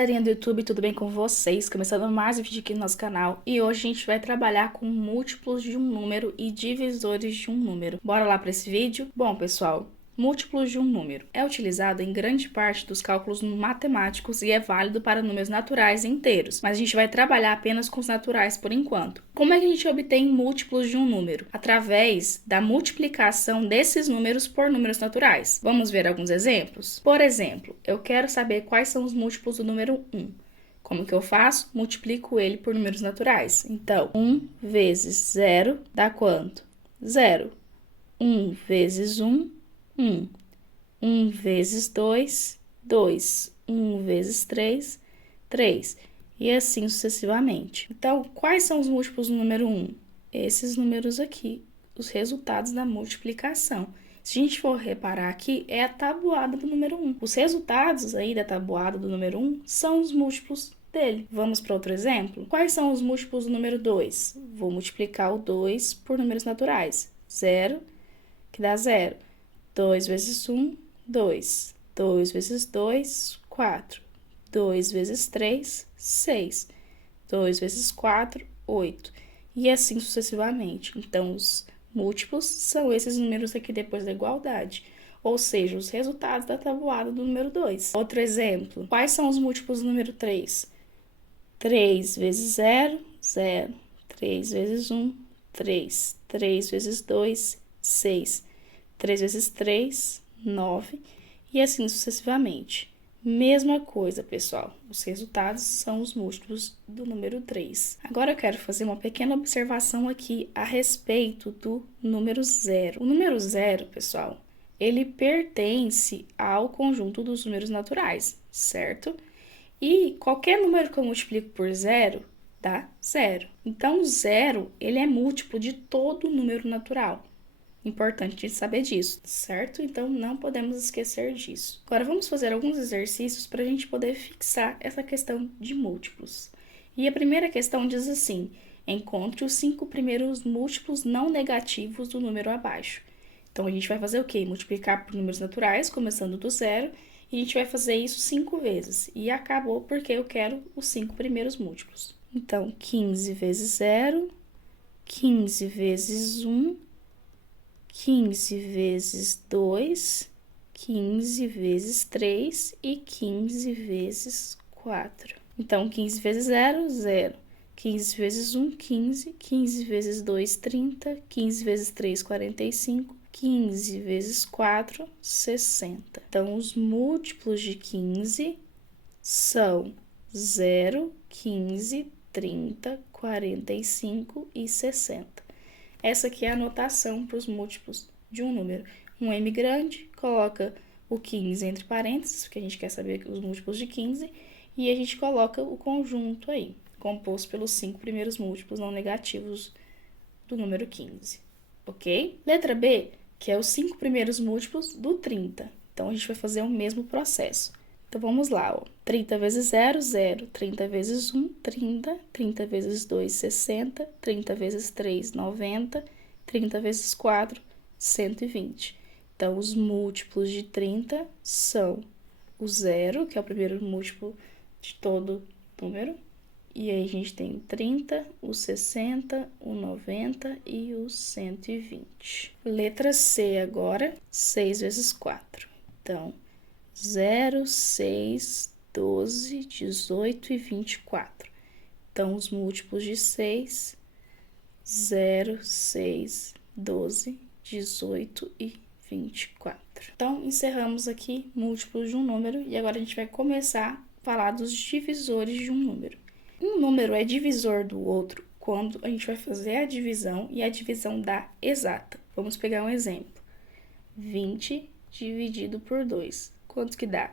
galerinha do YouTube, tudo bem com vocês? Começando mais um vídeo aqui no nosso canal e hoje a gente vai trabalhar com múltiplos de um número e divisores de um número. Bora lá para esse vídeo? Bom, pessoal, múltiplos de um número é utilizado em grande parte dos cálculos matemáticos e é válido para números naturais e inteiros, mas a gente vai trabalhar apenas com os naturais por enquanto. Como é que a gente obtém múltiplos de um número? Através da multiplicação desses números por números naturais. Vamos ver alguns exemplos? Por exemplo, eu quero saber quais são os múltiplos do número 1. Como que eu faço? Multiplico ele por números naturais. Então, 1 vezes 0 dá quanto? 0. 1 vezes 1, 1. 1 vezes 2, 2. 1 vezes 3, 3. E assim sucessivamente. Então, quais são os múltiplos do número 1? Esses números aqui, os resultados da multiplicação. Se a gente for reparar aqui, é a tabuada do número 1. Os resultados aí da tabuada do número 1 são os múltiplos dele. Vamos para outro exemplo? Quais são os múltiplos do número 2? Vou multiplicar o 2 por números naturais. 0, que dá 0. 2 vezes 1, 2. 2 vezes 2, 4. 2 vezes 3, 6. 2 vezes 4, 8. E assim sucessivamente. Então, os múltiplos são esses números aqui depois da igualdade. Ou seja, os resultados da tabuada do número 2. Outro exemplo. Quais são os múltiplos do número 3? 3 vezes 0, 0. 3 vezes 1, 3. 3 vezes 2, 6. 3 vezes 3, 9. E assim sucessivamente. Mesma coisa, pessoal. Os resultados são os múltiplos do número 3. Agora eu quero fazer uma pequena observação aqui a respeito do número 0. O número 0, pessoal, ele pertence ao conjunto dos números naturais, certo? E qualquer número que eu multiplico por 0 dá 0. Então, o 0, ele é múltiplo de todo número natural. Importante saber disso, certo? Então, não podemos esquecer disso. Agora, vamos fazer alguns exercícios para a gente poder fixar essa questão de múltiplos. E a primeira questão diz assim: encontre os 5 primeiros múltiplos não negativos do número abaixo. Então, a gente vai fazer o quê? Multiplicar por números naturais, começando do 0, e a gente vai fazer isso 5 vezes. E acabou porque eu quero os 5 primeiros múltiplos. Então, 15 vezes 0, 15 vezes 1, 15 vezes 2, 15 vezes 3 e 15 vezes 4. Então, 15 vezes 0, 0. 15 vezes 1, 15. 15 vezes 2, 30. 15 vezes 3, 45. 15 vezes 4, 60. Então, os múltiplos de 15 são 0, 15, 30, 45 e 60. Essa aqui é a anotação para os múltiplos de um número. Um M grande, coloca o 15 entre parênteses, porque a gente quer saber os múltiplos de 15, e a gente coloca o conjunto aí, composto pelos 5 primeiros múltiplos não negativos do número 15, ok? Letra B, que é os 5 primeiros múltiplos do 30. Então, a gente vai fazer o mesmo processo. Então, vamos lá, ó. 30 vezes 0, 0. 30 vezes 1, 30. 30 vezes 2, 60. 30 vezes 3, 90. 30 vezes 4, 120. Então, os múltiplos de 30 são o 0, que é o primeiro múltiplo de todo número. E aí, a gente tem o 30, o 60, o 90 e o 120. Letra C agora, 6 vezes 4. Então, 0, 6, 12, 18 e 24. Então, os múltiplos de 6, 0, 6, 12, 18 e 24. Então, encerramos aqui múltiplos de um número e agora a gente vai começar a falar dos divisores de um número. Um número é divisor do outro quando a gente vai fazer a divisão e a divisão dá exata. Vamos pegar um exemplo. 20 dividido por 2. Quanto que dá?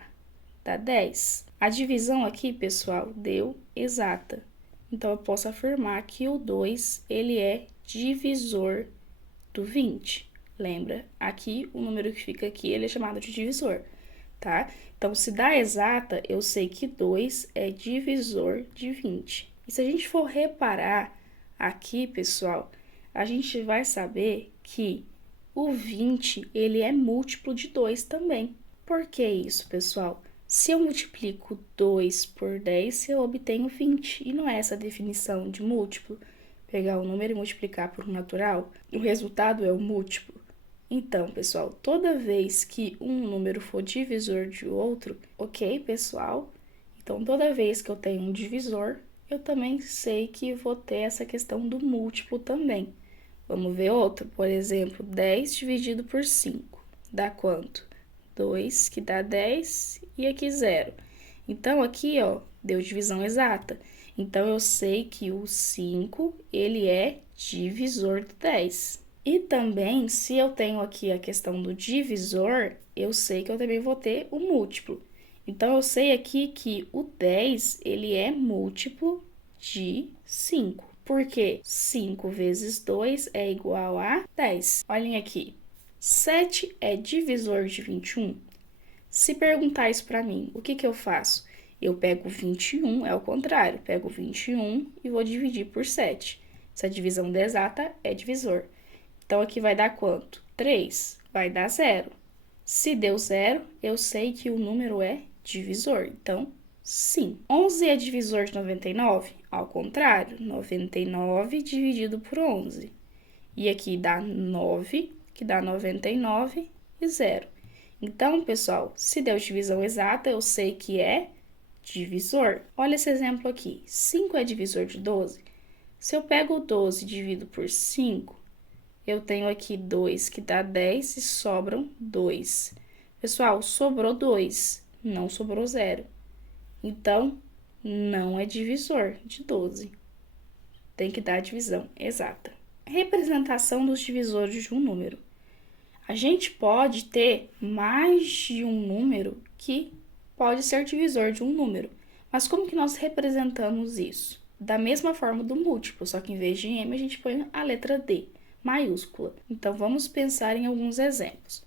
Dá 10. A divisão aqui, pessoal, deu exata. Então, eu posso afirmar que o 2, ele é divisor do 20. Lembra? Aqui, o número que fica aqui, ele é chamado de divisor, tá? Então, se dá exata, eu sei que 2 é divisor de 20. E se a gente for reparar aqui, pessoal, a gente vai saber que o 20, ele é múltiplo de 2 também. Por que isso, pessoal? Se eu multiplico 2 por 10, eu obtenho 20. E não é essa a definição de múltiplo? Pegar o número e multiplicar por um natural? O resultado é o múltiplo. Então, pessoal, toda vez que um número for divisor de outro, ok, pessoal? Então, toda vez que eu tenho um divisor, eu também sei que vou ter essa questão do múltiplo também. Vamos ver outro? Por exemplo, 10 dividido por 5 dá quanto? 2, que dá 10, e aqui 0. Então, aqui, ó, deu divisão exata. Então, eu sei que o 5, ele é divisor do 10. E também, se eu tenho aqui a questão do divisor, eu sei que eu também vou ter o múltiplo. Então, eu sei aqui que o 10, ele é múltiplo de 5. Porque 5 vezes 2 é igual a 10. Olhem aqui. 7 é divisor de 21? Se perguntar isso para mim, o que eu faço? Eu pego 21, é o contrário, pego 21 e vou dividir por 7. Essa divisão exata é divisor. Então, aqui vai dar quanto? 3, vai dar 0. Se deu 0, eu sei que o número é divisor, então, sim. 11 é divisor de 99? Ao contrário, 99 dividido por 11. E aqui dá 9, que dá 99 e 0. Então, pessoal, se deu divisão exata, eu sei que é divisor. Olha esse exemplo aqui. 5 é divisor de 12? Se eu pego o 12 e divido por 5, eu tenho aqui 2, que dá 10, e sobram 2. Pessoal, sobrou 2, não sobrou 0. Então, não é divisor de 12. Tem que dar a divisão exata. Representação dos divisores de um número. A gente pode ter mais de um número que pode ser divisor de um número. Mas como que nós representamos isso? Da mesma forma do múltiplo, só que em vez de M a gente põe a letra D, maiúscula. Então, vamos pensar em alguns exemplos.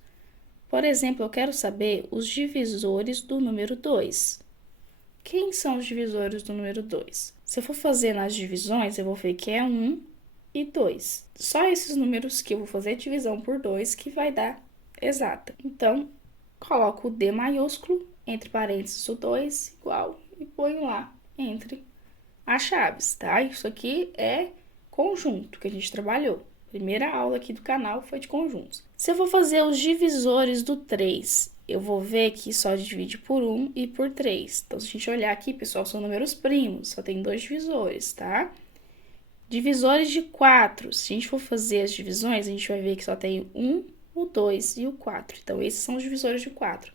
Por exemplo, eu quero saber os divisores do número 2. Quem são os divisores do número 2? Se eu for fazer nas divisões, eu vou ver que é 1 e 2. Só esses números que eu vou fazer divisão por 2 que vai dar exata. Então, coloco o D maiúsculo, entre parênteses o 2, igual, e ponho lá entre as chaves, tá? Isso aqui é conjunto que a gente trabalhou. Primeira aula aqui do canal foi de conjuntos. Se eu vou fazer os divisores do 3, eu vou ver que só divide por 1 e por 3. Então, se a gente olhar aqui, pessoal, são números primos, só tem 2 divisores, tá? Divisores de 4, se a gente for fazer as divisões, a gente vai ver que só tem 1, o 2 e o 4. Então, esses são os divisores de 4.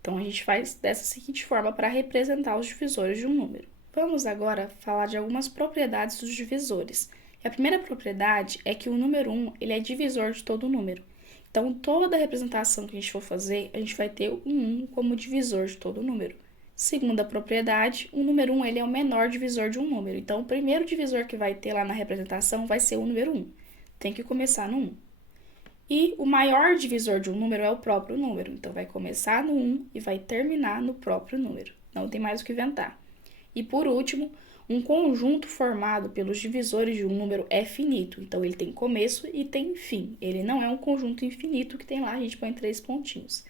Então, a gente faz dessa seguinte forma para representar os divisores de um número. Vamos agora falar de algumas propriedades dos divisores. E a primeira propriedade é que o número 1, ele é divisor de todo número. Então, toda a representação que a gente for fazer, a gente vai ter o 1 como divisor de todo número. Segunda propriedade, o número 1 ele é o menor divisor de um número. Então, o primeiro divisor que vai ter lá na representação vai ser o número 1. Tem que começar no 1. E o maior divisor de um número é o próprio número. Então, vai começar no 1 e vai terminar no próprio número. Não tem mais o que inventar. E, por último, um conjunto formado pelos divisores de um número é finito. Então, ele tem começo e tem fim. Ele não é um conjunto infinito que tem lá, a gente põe 3 pontinhos,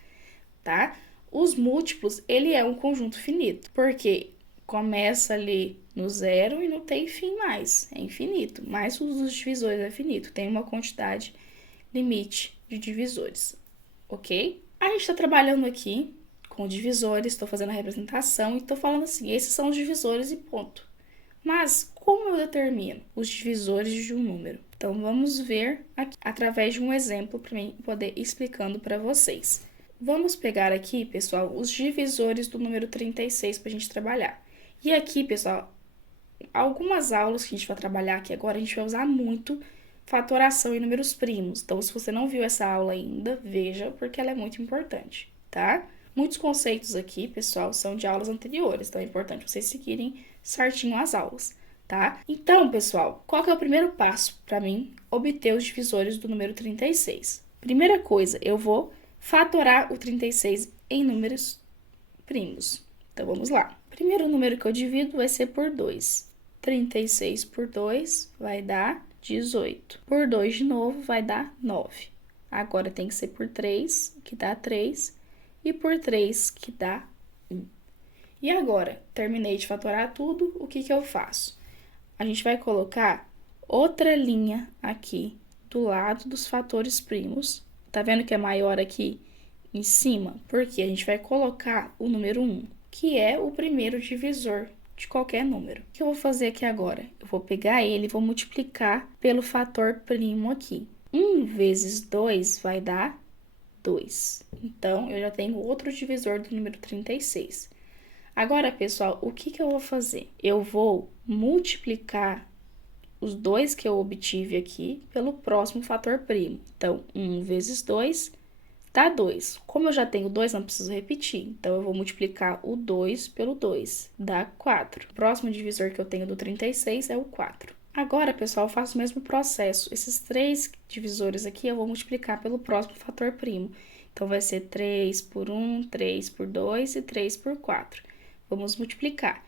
tá? Os múltiplos, ele é um conjunto finito, porque começa ali no 0 e não tem fim mais, é infinito. Mas os dos divisores é finito, tem uma quantidade limite de divisores, ok? A gente está trabalhando aqui com divisores, estou fazendo a representação e estou falando assim, esses são os divisores e ponto. Mas como eu determino os divisores de um número? Então, vamos ver aqui, através de um exemplo para mim poder ir explicando para vocês. Vamos pegar aqui, pessoal, os divisores do número 36 para a gente trabalhar. E aqui, pessoal, algumas aulas que a gente vai trabalhar aqui agora, a gente vai usar muito fatoração em números primos. Então, se você não viu essa aula ainda, veja, porque ela é muito importante, tá? Muitos conceitos aqui, pessoal, são de aulas anteriores, então é importante vocês seguirem certinho as aulas, tá? Então, pessoal, qual que é o primeiro passo para mim obter os divisores do número 36? Primeira coisa, eu vou fatorar o 36 em números primos. Então, vamos lá. Primeiro número que eu divido vai ser por 2. 36 por 2 vai dar 18. Por 2 de novo vai dar 9. Agora tem que ser por 3, que dá 3. E por 3, que dá 1. E agora, terminei de fatorar tudo, o que que eu faço? A gente vai colocar outra linha aqui do lado dos fatores primos. Tá vendo que é maior aqui em cima? Porque a gente vai colocar o número 1, que é o primeiro divisor de qualquer número. O que eu vou fazer aqui agora? Eu vou pegar ele e vou multiplicar pelo fator primo aqui. 1 vezes 2 vai dar 2. Então, eu já tenho outro divisor do número 36. Agora, pessoal, o que que eu vou fazer? Eu vou multiplicar os 2 que eu obtive aqui pelo próximo fator primo. Então, 1 vezes 2 dá 2. Como eu já tenho 2, não preciso repetir. Então, eu vou multiplicar o 2 pelo 2, dá 4. O próximo divisor que eu tenho do 36 é o 4. Agora, pessoal, eu faço o mesmo processo. Esses 3 divisores aqui eu vou multiplicar pelo próximo fator primo. Então, vai ser 3 por 1, 3 por 2 e 3 por 4. Vamos multiplicar.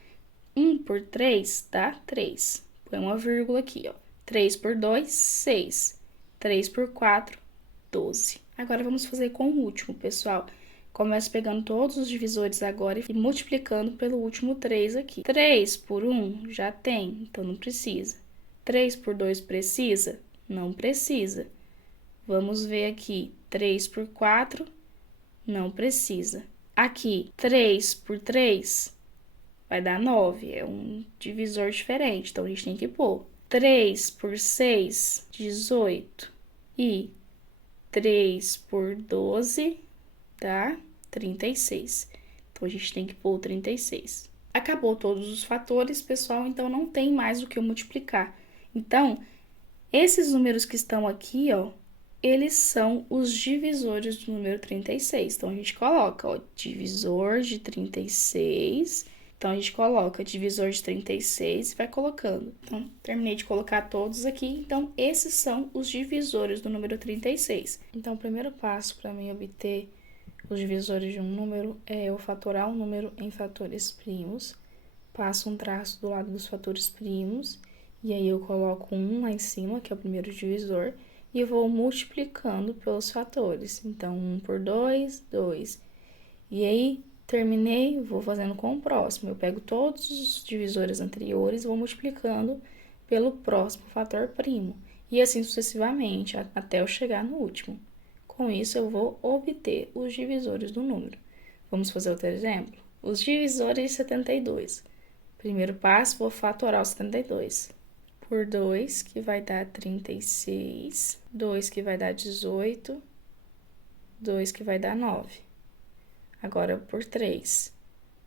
1 por 3 dá 3. Põe uma vírgula aqui, ó. 3 por 2, 6. 3 por 4, 12. Agora, vamos fazer com o último, pessoal. Começo pegando todos os divisores agora e multiplicando pelo último 3 aqui. 3 por 1 já tem, então não precisa. 3 por 2 precisa? Não precisa. Vamos ver aqui. 3 por 4, não precisa. Aqui, 3 por 3 vai dar 9. É um divisor diferente, então a gente tem que pôr. 3 por 6, 18. E 3 por 12 dá 36. Então, a gente tem que pôr o 36. Acabou todos os fatores, pessoal, então não tem mais o que eu multiplicar. Então, esses números que estão aqui, ó, eles são os divisores do número 36. Então, a gente coloca, ó, divisor de 36. Então, a gente coloca divisor de 36 e vai colocando. Então, terminei de colocar todos aqui. Então, esses são os divisores do número 36. Então, o primeiro passo para mim obter os divisores de um número é eu fatorar um número em fatores primos. Passo um traço do lado dos fatores primos. E aí, eu coloco um lá em cima, que é o primeiro divisor. E vou multiplicando pelos fatores. Então, 1 por 2, 2. E aí, terminei, vou fazendo com o próximo. Eu pego todos os divisores anteriores e vou multiplicando pelo próximo fator primo. E assim sucessivamente, até eu chegar no último. Com isso, eu vou obter os divisores do número. Vamos fazer outro exemplo? Os divisores de 72. Primeiro passo, vou fatorar o 72. Por 2, que vai dar 36. 2, que vai dar 18. 2, que vai dar 9. Agora, por 3,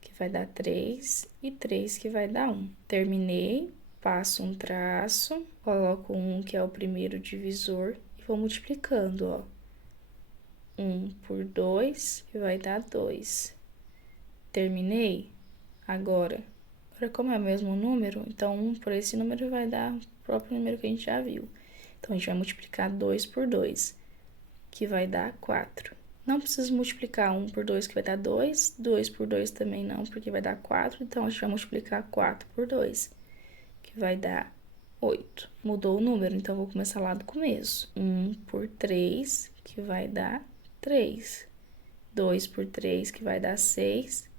que vai dar 3, e 3, que vai dar 1. Terminei, passo um traço, coloco 1, que é o primeiro divisor, e vou multiplicando, ó. 1 por 2, que vai dar 2. Terminei. Agora, como é o mesmo número, então 1 por esse número vai dar o próprio número que a gente já viu. Então, a gente vai multiplicar 2 por 2, que vai dar 4. Não preciso multiplicar 1 por 2, que vai dar 2. 2 por 2 também não, porque vai dar 4. Então, a gente vai multiplicar 4 por 2, que vai dar 8. Mudou o número, então, vou começar lá do começo. 1 por 3, que vai dar 3. 2 por 3, que vai dar 6.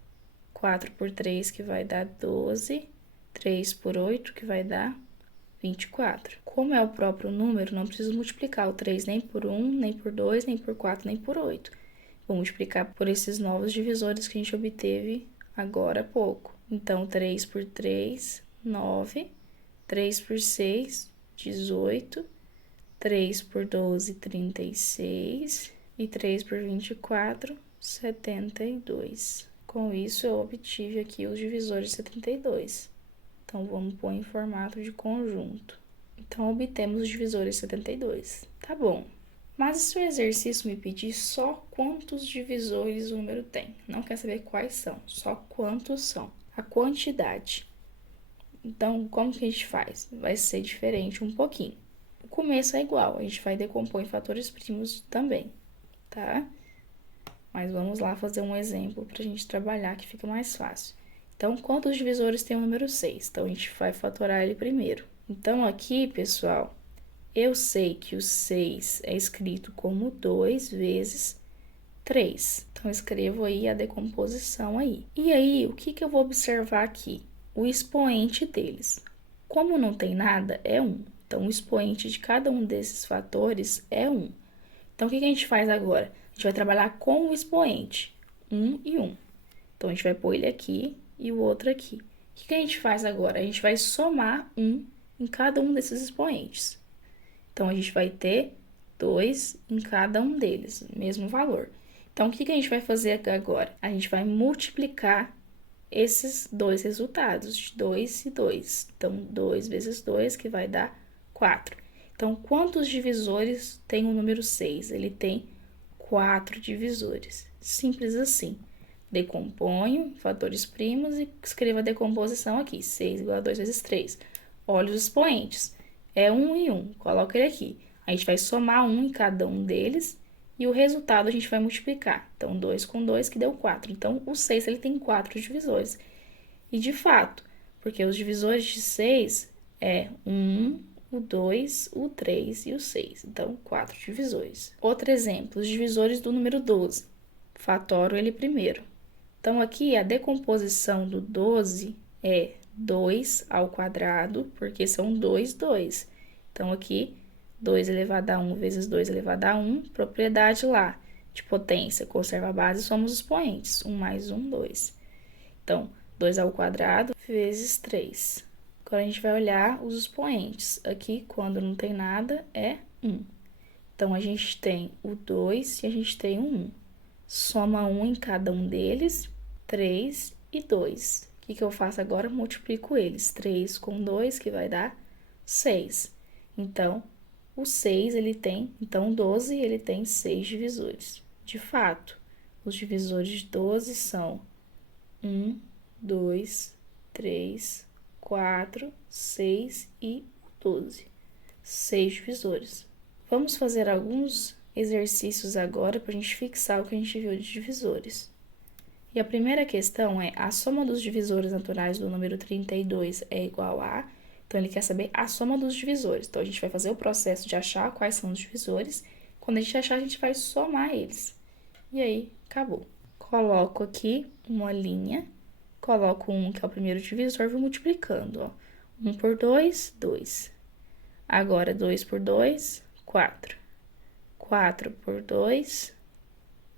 4 por 3, que vai dar 12. 3 por 8, que vai dar 24. Como é o próprio número, não preciso multiplicar o 3 nem por 1, nem por 2, nem por 4, nem por 8. Vou multiplicar por esses novos divisores que a gente obteve agora há pouco. Então, 3 por 3, 9. 3 por 6, 18. 3 por 12, 36. E 3 por 24, 72. Com isso, eu obtive aqui os divisores de 72. Então, vamos pôr em formato de conjunto. Então, obtemos os divisores 72. Tá bom. Mas se o exercício me pedir só quantos divisores o número tem? Não quer saber quais são, só quantos são. A quantidade. Então, como que a gente faz? Vai ser diferente um pouquinho. O começo é igual, a gente vai decompor em fatores primos também, tá? Mas vamos lá fazer um exemplo para a gente trabalhar que fica mais fácil. Então, quantos divisores tem o número 6? Então, a gente vai fatorar ele primeiro. Então, aqui, pessoal, eu sei que o 6 é escrito como 2 vezes 3. Então, escrevo aí a decomposição aí. E aí, o que eu vou observar aqui? O expoente deles. Como não tem nada, é 1. Então, o expoente de cada um desses fatores é 1. Então, o que a gente faz agora? A gente vai trabalhar com o expoente, 1 e 1. Então, a gente vai pôr ele aqui e o outro aqui. O que a gente faz agora? A gente vai somar 1 em cada um desses expoentes. Então, a gente vai ter 2 em cada um deles, mesmo valor. Então, o que a gente vai fazer agora? A gente vai multiplicar esses dois resultados, 2 e 2. Então, 2 vezes 2, que vai dar 4. Então, quantos divisores tem o número 6? Ele tem 4 divisores. Simples assim. Decomponho fatores primos e escrevo a decomposição aqui. 6 igual a 2 vezes 3. Olha os expoentes. É 1 e 1. Coloca ele aqui. A gente vai somar 1 em cada um deles e o resultado a gente vai multiplicar. Então, 2 com 2, que deu 4. Então, o 6 ele tem 4 divisores. E, de fato, porque os divisores de 6 é o 1, o 2, o 3 e o 6. Então, 4 divisores. Outro exemplo, os divisores do número 12. Fatoro ele primeiro. Então, aqui a decomposição do 12 é 2 ao quadrado, porque são 2. Então, aqui, 2 elevado a 1 vezes 2 elevado a 1, propriedade lá de potência, conserva a base, somos os expoentes. 1 mais 1, 2. Então, 2 ao quadrado vezes 3. Agora, a gente vai olhar os expoentes. Aqui, quando não tem nada, é 1. Então, a gente tem o 2 e a gente tem o 1. Soma 1 em cada um deles, 3 e 2. O que eu faço agora? Multiplico eles. 3 com 2, que vai dar 6. Então, o 6, ele tem... Então, o 12, ele tem 6 divisores. De fato, os divisores de 12 são 1, 2, 3, 4, 6 e 12. 6 divisores. Vamos fazer alguns exercícios agora para a gente fixar o que a gente viu de divisores. E a primeira questão é: a soma dos divisores naturais do número 32 é igual a... Então, ele quer saber a soma dos divisores. Então, a gente vai fazer o processo de achar quais são os divisores. Quando a gente achar, a gente vai somar eles. E aí, acabou. Coloco aqui uma linha, coloco 1, que é o primeiro divisor, vou multiplicando, ó. 1 por 2, 2. Agora, 2 por 2, 4. 4 por 2,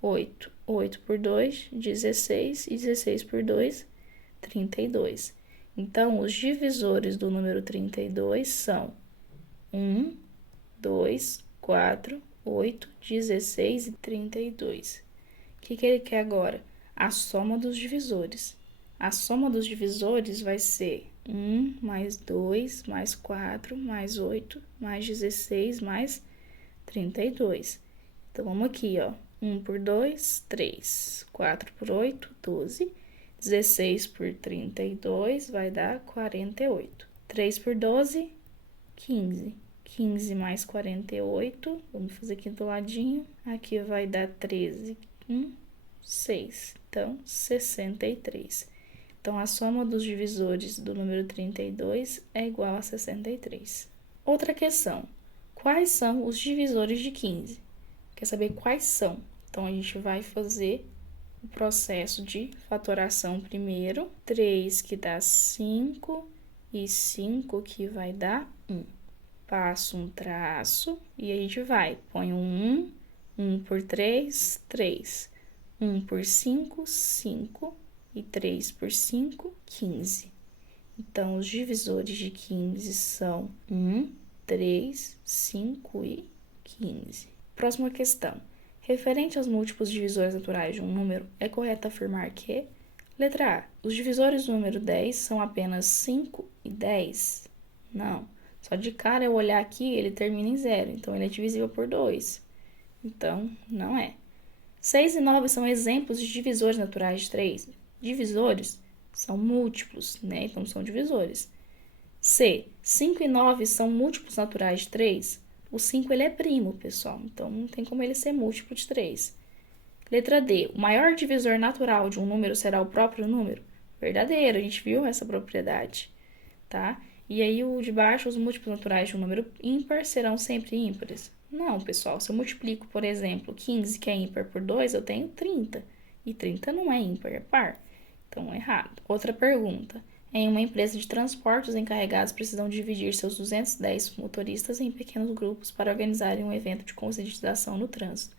8. 8 por 2, 16. E 16 por 2, 32. Então, os divisores do número 32 são 1, 2, 4, 8, 16 e 32. O que ele quer agora? A soma dos divisores. A soma dos divisores vai ser 1 mais 2 mais 4 mais 8 mais 16 mais 32. Então, vamos aqui, ó. 1 por 2, 3. 4 por 8, 12. 16 por 32 vai dar 48. 3 por 12, 15. 15 mais 48, vamos fazer aqui do ladinho. Aqui vai dar 13, 6. Então, 63. Então, a soma dos divisores do número 32 é igual a 63. Outra questão. Quais são os divisores de 15? Quer saber quais são? Então, a gente vai fazer o processo de fatoração primeiro. 3 que dá 5 e 5 que vai dar 1. Passo um traço e a gente vai. Põe um 1 por 3, 3. 1 por 5, 5. E 3 por 5, 15. Então, os divisores de 15 são 1, 3, 5 e 15. Próxima questão. Referente aos múltiplos divisores naturais de um número, é correto afirmar que... Letra A. Os divisores do número 10 são apenas 5 e 10? Não. Só de cara eu olhar aqui, ele termina em 0. Então, ele é divisível por 2. Então, não é. 6 e 9 são exemplos de divisores naturais de 3. Divisores são múltiplos, né? Então, são divisores. C. 5 e 9 são múltiplos naturais de 3. O 5, ele é primo, pessoal. Então, não tem como ele ser múltiplo de 3. Letra D. O maior divisor natural de um número será o próprio número? Verdadeiro, a gente viu essa propriedade, tá? E aí, o de baixo, os múltiplos naturais de um número ímpar serão sempre ímpares? Não, pessoal, se eu multiplico, por exemplo, 15, que é ímpar, por 2, eu tenho 30. E 30 não é ímpar, é par. Então, errado. Outra pergunta. Em uma empresa de transporte, os encarregados precisam dividir seus 210 motoristas em pequenos grupos para organizarem um evento de conscientização no trânsito.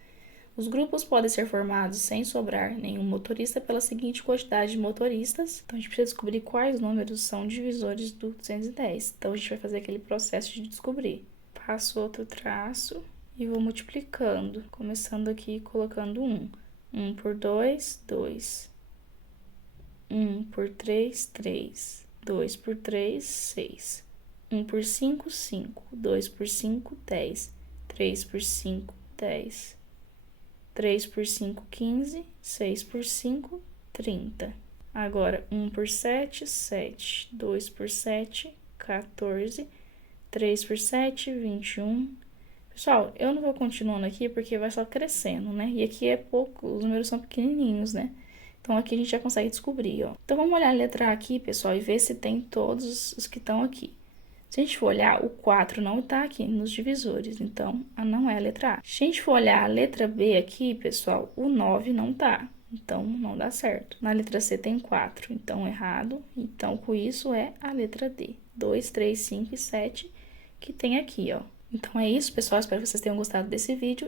Os grupos podem ser formados sem sobrar nenhum motorista pela seguinte quantidade de motoristas. Então, a gente precisa descobrir quais números são divisores do 210. Então, a gente vai fazer aquele processo de descobrir. Passo outro traço e vou multiplicando. Começando aqui colocando 1. 1 por 2, 2. 1 por 3, 3. 2 por 3, 6. 1 por 5, 5. 2 por 5, 10. 3 por 5, 10. 3 por 5, 15. 6 por 5, 30. Agora, 1 por 7, 7. 2 por 7, 14. 3 por 7, 21. Pessoal, eu não vou continuando aqui porque vai só crescendo, né? E aqui é pouco, os números são pequenininhos, né? Então, aqui a gente já consegue descobrir, ó. Então, vamos olhar a letra A aqui, pessoal, e ver se tem todos os que estão aqui. Se a gente for olhar, o 4 não está aqui nos divisores, então, não é a letra A. Se a gente for olhar a letra B aqui, pessoal, o 9 não tá, então, não dá certo. Na letra C tem 4, então, errado. Então, com isso, é a letra D. 2, 3, 5 e 7 que tem aqui, ó. Então, é isso, pessoal. Espero que vocês tenham gostado desse vídeo